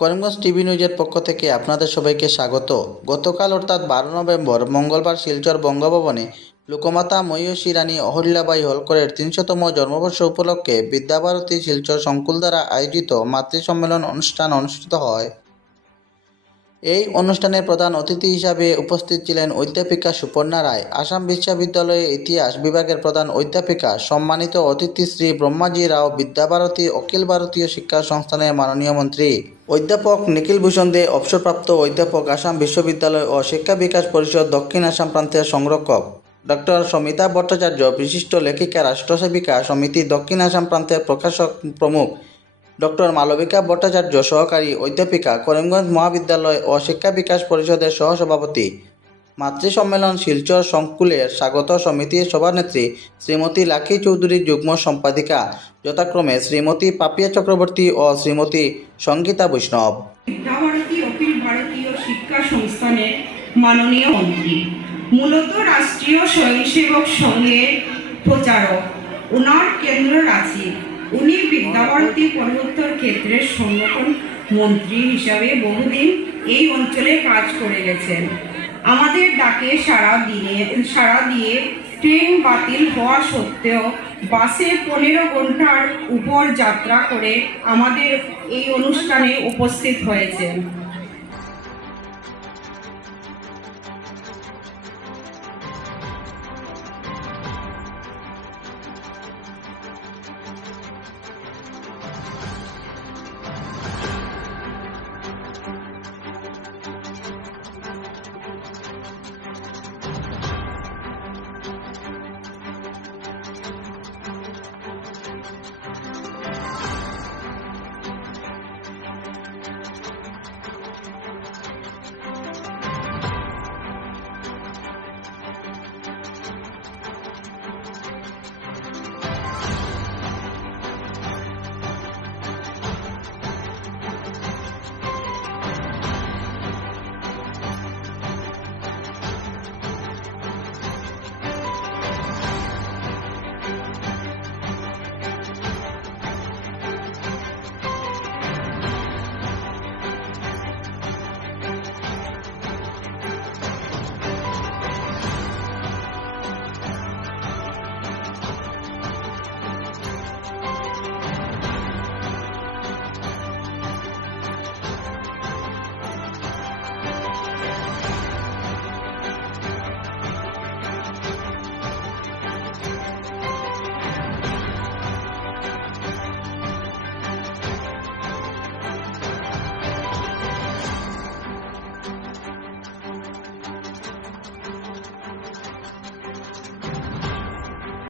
Karimganj TV নিউজের পক্ষ থেকে আপনাদের সবাইকে স্বাগত। গতকাল অর্থাৎ বারো নভেম্বর, মঙ্গলবার শিলচর বঙ্গভবনে লোকমাতা ময়ূষী রানী অহল্যাবাই হলকরের তিনশোতম জন্মবর্ষ উপলক্ষে বিদ্যাভারতী শিলচর সংকুল দ্বারা আয়োজিত মাতৃ সম্মেলন অনুষ্ঠান অনুষ্ঠিত হয়। এই অনুষ্ঠানে প্রধান অতিথি হিসাবে উপস্থিত ছিলেন অধ্যাপিকা সুপর্ণা রায়। আসাম বিশ্ববিদ্যালয়ের ইতিহাস বিভাগের প্রধান অধ্যাপিকা সম্মানিত অতিথি শ্রী ব্রহ্মাজি রাও বিদ্যাভারতী অখিল ভারতীয় শিক্ষা সংস্থানের মাননীয় মন্ত্রী। অধ্যাপক নিখিল ভূষণ দে অবসরপ্রাপ্ত অধ্যাপক আসাম বিশ্ববিদ্যালয় ও শিক্ষা বিকাশ পরিষদ দক্ষিণ আসাম প্রান্তের সংরক্ষক। ডক্টর সমিতা ভট্টাচার্য, বিশিষ্ট লেখিকা, রাষ্ট্রসেবিকা সমিতি দক্ষিণ আসাম প্রান্তের প্রকাশক প্রমুখ। ডক্টর মালবিকা ভট্টাচার্য সহকারী অধ্যাপিকা করিমগঞ্জ মহাবিদ্যালয় ও শিক্ষা বিকাশ পরিষদের সহসভাপতি। মাতৃ সম্মেলন শিলচর সংকুলের স্বাগত সমিতির সভানেত্রী শ্রীমতী লাখি চৌধুরী যুগ্ম সম্পাদিকা। যথাক্রমে শ্রীমতী পাপিয়া চক্রবর্তী ও শ্রীমতী সঙ্গীতা বৈষ্ণব। বিদ্যাভারতী অখিল ভারতীয় শিক্ষা সংস্থানের মাননীয় মন্ত্রী। মূলত রাষ্ট্রীয় স্বয়ংসেবক প্রচারক। ওনার কেন্দ্র উনি বিদ্যাবর্তী পূর্বোত্তর ক্ষেত্রের সংগঠন মন্ত্রী হিসাবে বহুদিন এই অঞ্চলে কাজ করে গেছেন। আমাদের ডাকে সারা দিয়ে সারা দিয়ে ট্রেন বাতিল হওয়া সত্ত্বেও বাসে পনেরো ঘণ্টার উপর যাত্রা করে আমাদের এই অনুষ্ঠানে উপস্থিত হয়েছেন।